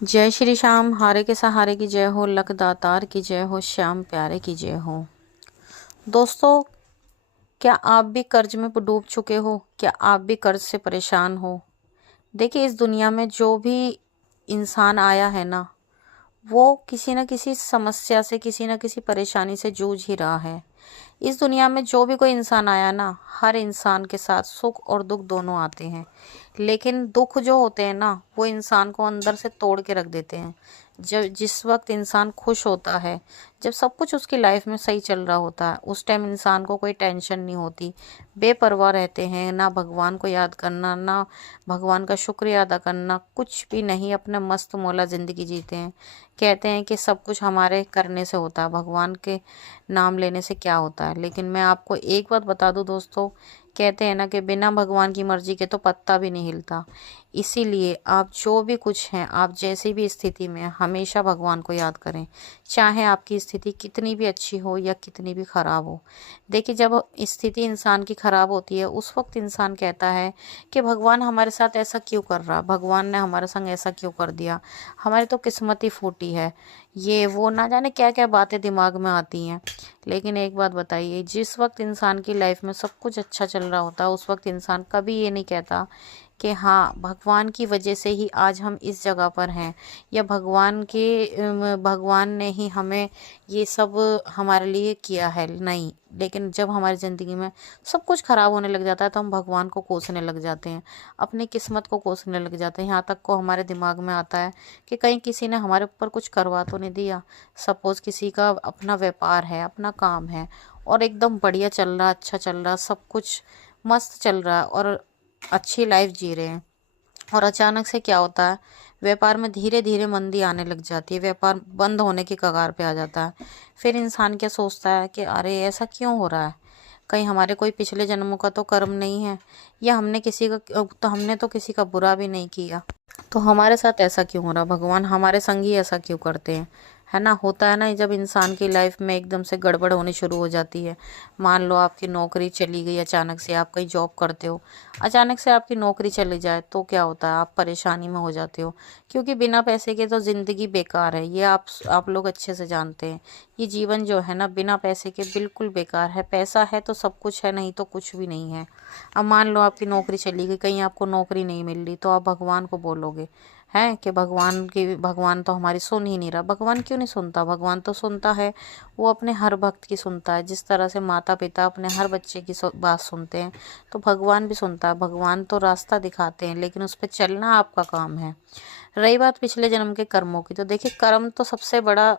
जय श्री श्याम, हारे के सहारे की जय हो, लख दातार की जय हो, श्याम प्यारे की जय हो। दोस्तों, क्या आप भी कर्ज में डूब चुके हो? क्या आप भी कर्ज से परेशान हो? देखिए, इस दुनिया में जो भी इंसान आया है ना, वो किसी न किसी समस्या से, किसी न किसी परेशानी से जूझ ही रहा है। इस दुनिया में जो भी कोई इंसान आया ना, हर इंसान के साथ सुख और दुख दोनों आते हैं। लेकिन दुख जो होते हैं ना, वो इंसान को अंदर से तोड़ के रख देते हैं। जब जिस वक्त इंसान खुश होता है, जब सब कुछ उसकी लाइफ में सही चल रहा होता है, उस टाइम इंसान को कोई टेंशन नहीं होती, बेपरवाह रहते हैं। ना भगवान को याद करना, ना भगवान का शुक्रिया अदा करना, कुछ भी नहीं, अपना मस्त मौला ज़िंदगी जीते हैं। कहते हैं कि सब कुछ हमारे करने से होता है, भगवान के नाम लेने से क्या होता है। लेकिन मैं आपको एक बात बता दूं दोस्तों, कहते हैं ना कि बिना भगवान की मर्जी के तो पत्ता भी नहीं हिलता। इसीलिए आप जो भी कुछ हैं, आप जैसी भी स्थिति में हैं, हमेशा भगवान को याद करें, चाहे आपकी स्थिति कितनी भी अच्छी हो या कितनी भी खराब हो। देखिए, जब स्थिति इंसान की खराब होती है, उस वक्त इंसान कहता है कि भगवान हमारे साथ ऐसा क्यों कर रहा, भगवान ने हमारे संग ऐसा क्यों कर दिया, हमारी तो किस्मत ही फूटी है, ये वो ना जाने क्या क्या बातें दिमाग में आती हैं। लेकिन एक बात बताइए, जिस वक्त इंसान की लाइफ में सब कुछ अच्छा चल रहा होता है, उस वक्त इंसान कभी ये नहीं कहता कि हाँ, भगवान की वजह से ही आज हम इस जगह पर हैं, या भगवान ने ही हमें ये सब हमारे लिए किया है, नहीं। लेकिन जब हमारी ज़िंदगी में सब कुछ ख़राब होने लग जाता है, तो हम भगवान को कोसने लग जाते हैं, अपनी किस्मत को कोसने लग जाते हैं। यहाँ तक को हमारे दिमाग में आता है कि कहीं किसी ने हमारे ऊपर कुछ करवा तो नहीं दिया। सपोज़ किसी का अपना व्यापार है, अपना काम है, और एकदम बढ़िया चल रहा, अच्छा चल रहा, सब कुछ मस्त चल रहा है और अच्छी लाइफ जी रहे हैं, और अचानक से क्या होता है, व्यापार में धीरे धीरे मंदी आने लग जाती है, व्यापार बंद होने की कगार पे आ जाता है। फिर इंसान क्या सोचता है कि अरे ऐसा क्यों हो रहा है, कहीं हमारे कोई पिछले जन्मों का तो कर्म नहीं है, या हमने तो किसी का बुरा भी नहीं किया, तो हमारे साथ ऐसा क्यों हो रहा, भगवान हमारे संग ही ऐसा क्यों करते हैं। है ना, होता है ना, जब इंसान की लाइफ में एकदम से गड़बड़ होनी शुरू हो जाती है। मान लो आपकी नौकरी चली गई, अचानक से आप कहीं जॉब करते हो, अचानक से आपकी नौकरी चली जाए तो क्या होता है, आप परेशानी में हो जाते हो, क्योंकि बिना पैसे के तो ज़िंदगी बेकार है, ये आप लोग अच्छे से जानते हैं। ये जीवन जो है ना, बिना पैसे के बिल्कुल बेकार है। पैसा है तो सब कुछ है, नहीं तो कुछ भी नहीं है। अब मान लो आपकी नौकरी चली गई, कहीं आपको नौकरी नहीं मिल रही, तो आप भगवान को बोलोगे हैं कि भगवान तो हमारी सुन ही नहीं रहा। भगवान क्यों नहीं सुनता, भगवान तो सुनता है, वो अपने हर भक्त की सुनता है। जिस तरह से माता पिता अपने हर बच्चे की बात सुनते हैं, तो भगवान भी सुनता है। भगवान तो रास्ता दिखाते हैं, लेकिन उस पर चलना आपका काम है। रही बात पिछले जन्म के कर्मों की, तो देखिए, कर्म तो सबसे बड़ा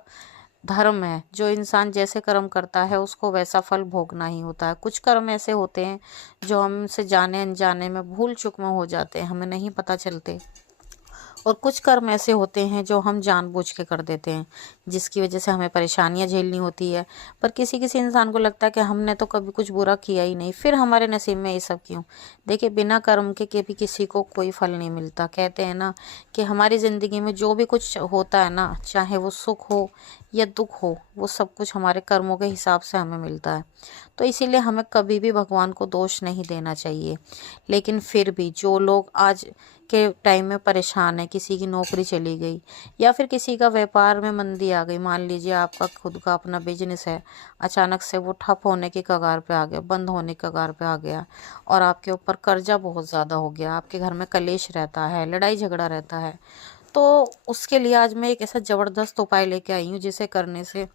धर्म है। जो इंसान जैसे कर्म करता है, उसको वैसा फल भोगना ही होता है। कुछ कर्म ऐसे होते हैं जो हमसे जाने अनजाने में, भूल चूक में हो जाते हैं, हमें नहीं पता चलते, और कुछ कर्म ऐसे होते हैं जो हम जानबूझ के कर देते हैं, जिसकी वजह से हमें परेशानियां झेलनी होती है। पर किसी किसी इंसान को लगता है कि हमने तो कभी कुछ बुरा किया ही नहीं, फिर हमारे नसीब में ये सब क्यों। देखिए, बिना कर्म के कभी किसी को कोई फल नहीं मिलता। कहते हैं ना कि हमारी ज़िंदगी में जो भी कुछ होता है ना, चाहे वो सुख हो या दुख हो, वो सब कुछ हमारे कर्मों के हिसाब से हमें मिलता है। तो इसीलिए हमें कभी भी भगवान को दोष नहीं देना चाहिए। लेकिन फिर भी जो लोग आज के टाइम में परेशान है, किसी की नौकरी चली गई, या फिर किसी का व्यापार में मंदी आ गई, मान लीजिए आपका खुद का अपना बिजनेस है, अचानक से वो ठप होने की कगार पे आ गया, बंद होने की कगार पे आ गया, और आपके ऊपर कर्जा बहुत ज़्यादा हो गया, आपके घर में कलेश रहता है, लड़ाई झगड़ा रहता है, तो उसके लिए आज मैं एक ऐसा ज़बरदस्त उपाय लेके आई हूँ, जिसे करने से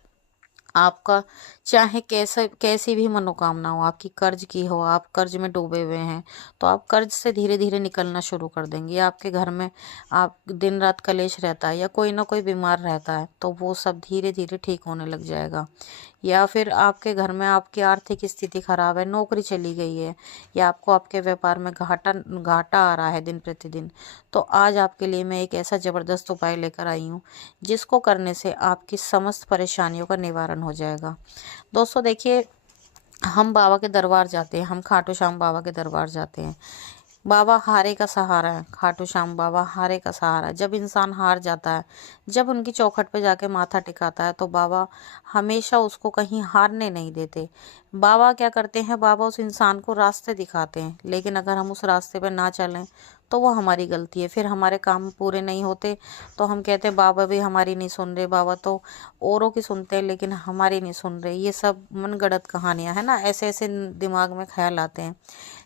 आपका, चाहे कैसी भी मनोकामना हो, आपकी कर्ज की हो, आप कर्ज में डूबे हुए हैं, तो आप कर्ज से धीरे धीरे निकलना शुरू कर देंगे। आपके घर में आप दिन रात कलेश रहता है, या कोई ना कोई बीमार रहता है, तो वो सब धीरे धीरे ठीक होने लग जाएगा। या फिर आपके घर में आपकी आर्थिक स्थिति खराब है, नौकरी चली गई है, या आपको आपके व्यापार में घाटा घाटा आ रहा है दिन प्रतिदिन, तो आज आपके लिए मैं एक ऐसा ज़बरदस्त उपाय लेकर आई हूँ, जिसको करने से आपकी समस्त परेशानियों का निवारण हो जाएगा। दोस्तों देखिए, हम बाबा के दरबार जाते हैं, हम खाटू श्याम बाबा के दरबार जाते हैं। बाबा हारे का सहारा है, खाटू श्याम बाबा हारे का सहारा है। जब इंसान हार जाता है, जब उनकी चौखट पे जाके माथा टिकाता है, तो बाबा हमेशा उसको कहीं हारने नहीं देते। बाबा क्या करते हैं, बाबा उस इंसान को रास्ते दिखाते हैं, लेकिन अगर हम उस रास्ते पे ना चलें, तो वो हमारी गलती है। फिर हमारे काम पूरे नहीं होते तो हम कहते हैं बाबा भी हमारी नहीं सुन रहे, बाबा तो औरों की सुनते हैं लेकिन हमारी नहीं सुन रहे। ये सब मनगढ़ंत कहानियां है ना, ऐसे ऐसे दिमाग में ख्याल आते हैं।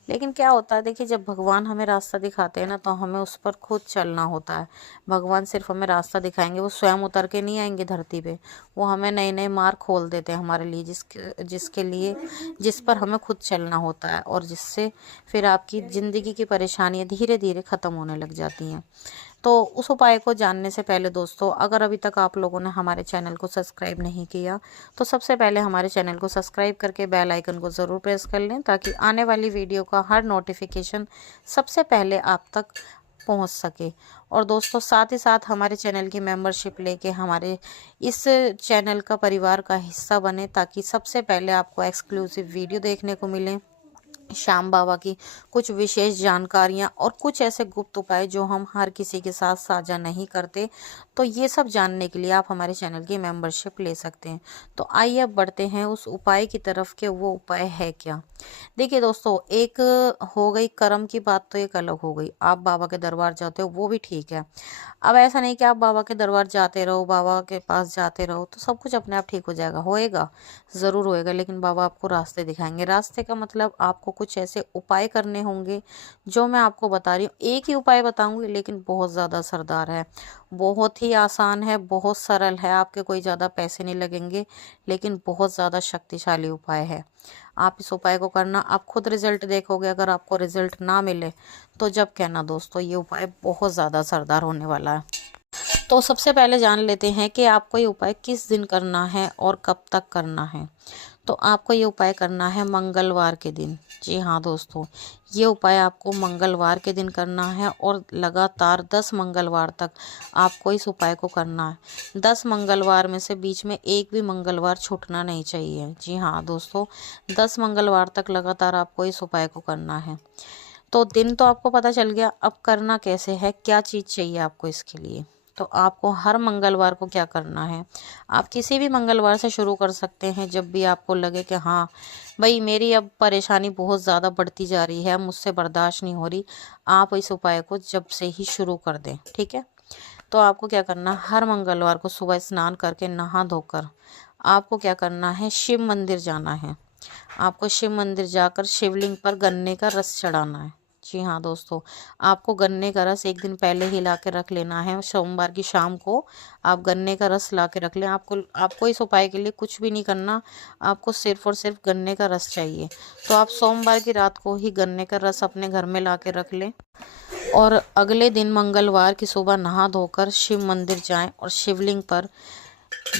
लेकिन क्या होता है, देखिए जब भगवान हमें रास्ता दिखाते हैं ना तो हमें उस पर खुद चलना होता है। भगवान सिर्फ हमें रास्ता दिखाएंगे, वो स्वयं उतर के नहीं आएंगे धरती पे। वो हमें नए नए मार्ग खोल देते हैं हमारे लिए, जिसके लिए जिस पर हमें खुद चलना होता है, और जिससे फिर आपकी ज़िंदगी की परेशानियाँ धीरे धीरे ख़त्म होने लग जाती हैं। तो उस उपाय को जानने से पहले दोस्तों, अगर अभी तक आप लोगों ने हमारे चैनल को सब्सक्राइब नहीं किया तो सबसे पहले हमारे चैनल को सब्सक्राइब करके बेल आइकन को ज़रूर प्रेस कर लें, ताकि आने वाली वीडियो का हर नोटिफिकेशन सबसे पहले आप तक पहुंच सके। और दोस्तों साथ ही साथ हमारे चैनल की मेंबरशिप लेके हमारे इस चैनल का परिवार का हिस्सा बने, ताकि सबसे पहले आपको एक्सक्लूसिव वीडियो देखने को मिले, श्याम बाबा की कुछ विशेष जानकारियां और कुछ ऐसे गुप्त उपाय जो हम हर किसी के साथ साझा नहीं करते। तो ये सब जानने के लिए आप हमारे चैनल की मेंबरशिप ले सकते हैं। तो आइए अब बढ़ते हैं उस उपाय की तरफ कि वो उपाय है क्या। देखिए दोस्तों, एक हो गई कर्म की बात, तो एक अलग हो गई। आप बाबा के दरबार जाते हो वो भी ठीक है। अब ऐसा नहीं कि आप बाबा के दरबार जाते रहो, बाबा के पास जाते रहो तो सब कुछ अपने आप ठीक हो जाएगा। होएगा, ज़रूर होएगा, लेकिन बाबा आपको रास्ते दिखाएंगे। रास्ते का मतलब आपको कुछ ऐसे उपाय करने होंगे जो मैं आपको बता रही हूँ। एक ही उपाय बताऊंगी लेकिन बहुत ज़्यादा असरदार है, बहुत ही आसान है, बहुत सरल है, आपके कोई ज़्यादा पैसे नहीं लगेंगे, लेकिन बहुत ज़्यादा शक्तिशाली उपाय है। आप इस उपाय को करना, आप खुद रिजल्ट देखोगे। अगर आपको रिजल्ट ना मिले तो जब कहना दोस्तों, ये उपाय बहुत ज़्यादा असरदार होने वाला है। तो सबसे पहले जान लेते हैं कि आपको ये उपाय किस दिन करना है और कब तक करना है। तो आपको ये उपाय करना है मंगलवार के दिन। जी हाँ दोस्तों, ये उपाय आपको मंगलवार के दिन करना है, और लगातार 10 मंगलवार तक आपको इस उपाय को करना है। 10 मंगलवार में से बीच में एक भी मंगलवार छूटना नहीं चाहिए। जी हाँ दोस्तों, 10 मंगलवार तक लगातार आपको इस उपाय को करना है। तो दिन तो आपको पता चल गया, अब करना कैसे है, क्या चीज़ चाहिए आपको इसके लिए। तो आपको हर मंगलवार को क्या करना है, आप किसी भी मंगलवार से शुरू कर सकते हैं। जब भी आपको लगे कि हाँ भाई मेरी अब परेशानी बहुत ज़्यादा बढ़ती जा रही है, मुझसे बर्दाश्त नहीं हो रही, आप इस उपाय को जब से ही शुरू कर दें, ठीक है। तो आपको क्या करना, हर मंगलवार को सुबह स्नान करके नहा धोकर आपको क्या करना है, शिव मंदिर जाना है। आपको शिव मंदिर जाकर शिवलिंग पर गन्ने का रस चढ़ाना है। जी हाँ दोस्तों, आपको गन्ने का रस एक दिन पहले ही ला के रख लेना है। सोमवार की शाम को आप गन्ने का रस ला के रख लें। आपको इस उपाय के लिए कुछ भी नहीं करना, आपको सिर्फ और सिर्फ गन्ने का रस चाहिए। तो आप सोमवार की रात को ही गन्ने का रस अपने घर में ला के रख लें, और अगले दिन मंगलवार की सुबह नहा धोकर शिव मंदिर जाएं और शिवलिंग पर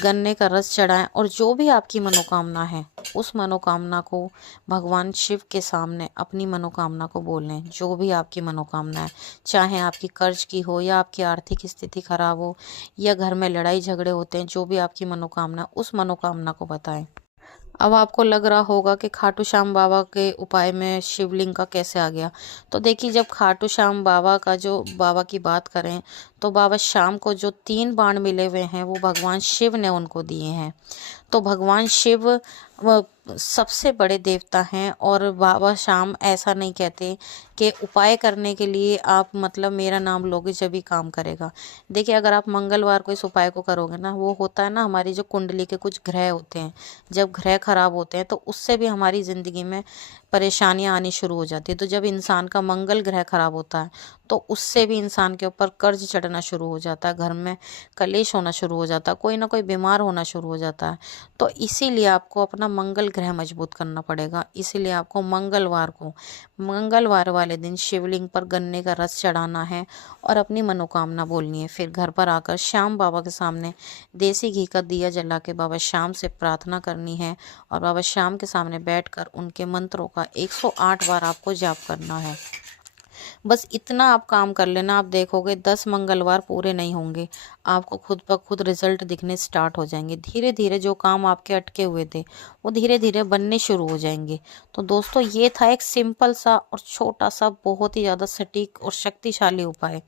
गन्ने का रस चढ़ाएं, और जो भी आपकी मनोकामना है उस मनोकामना को भगवान शिव के सामने अपनी मनोकामना को बोलें। जो भी आपकी मनोकामना है, चाहे आपकी कर्ज की हो या आपकी आर्थिक स्थिति खराब हो या घर में लड़ाई झगड़े होते हैं, जो भी आपकी मनोकामना उस मनोकामना को बताएं। अब आपको लग रहा होगा कि खाटू श्याम बाबा के उपाय में शिवलिंग का कैसे आ गया। तो देखिए, जब खाटू श्याम बाबा का जो बाबा की बात करें तो बाबा श्याम को जो 3 बाण मिले हुए हैं वो भगवान शिव ने उनको दिए हैं। तो भगवान शिव सबसे बड़े देवता हैं, और बाबा श्याम ऐसा नहीं कहते कि उपाय करने के लिए आप मतलब मेरा नाम लोगे जब भी काम करेगा। देखिए, अगर आप मंगलवार को इस उपाय को करोगे ना, वो होता है ना, हमारी जो कुंडली के कुछ ग्रह होते हैं, जब ग्रह खराब होते हैं तो उससे भी हमारी ज़िंदगी में परेशानियां आनी शुरू हो जाती है। तो जब इंसान का मंगल ग्रह खराब होता है तो उससे भी इंसान के ऊपर कर्ज चढ़ना शुरू हो जाता है, घर में कलेश होना शुरू हो जाता है, कोई ना कोई बीमार होना शुरू हो जाता है। तो इसीलिए आपको अपना मंगल ग्रह मजबूत करना पड़ेगा। इसीलिए आपको मंगलवार वाले दिन शिवलिंग पर गन्ने का रस चढ़ाना है और अपनी मनोकामना बोलनी है। फिर घर पर आकर श्याम बाबा के सामने देसी घी का दिया जला के बाबा श्याम से प्रार्थना करनी है, और बाबा श्याम के सामने बैठकर उनके मंत्रों का 108 बार आपको जाप करना है। बस इतना आप काम कर लेना, आप देखोगे 10 मंगलवार पूरे नहीं होंगे, आपको खुद ब खुद रिजल्ट दिखने स्टार्ट हो जाएंगे। धीरे धीरे जो काम आपके अटके हुए थे वो धीरे धीरे बनने शुरू हो जाएंगे। तो दोस्तों, ये था एक सिंपल सा और छोटा सा, बहुत ही ज़्यादा सटीक और शक्तिशाली उपाय।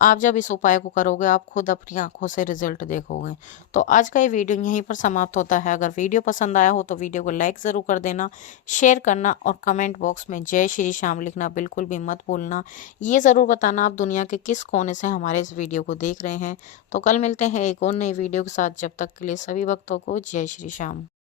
आप जब इस उपाय को करोगे आप खुद अपनी आंखों से रिजल्ट देखोगे। तो आज का ये वीडियो यहीं पर समाप्त होता है। अगर वीडियो पसंद आया हो तो वीडियो को लाइक ज़रूर कर देना, शेयर करना, और कमेंट बॉक्स में जय श्री श्याम लिखना बिल्कुल भी मत भूलना। ये ज़रूर बताना आप दुनिया के किस कोने से हमारे इस वीडियो को देख रहे हैं। तो कल मिलते हैं एक और नई वीडियो के साथ, जब तक के लिए सभी भक्तों को जय श्री श्याम।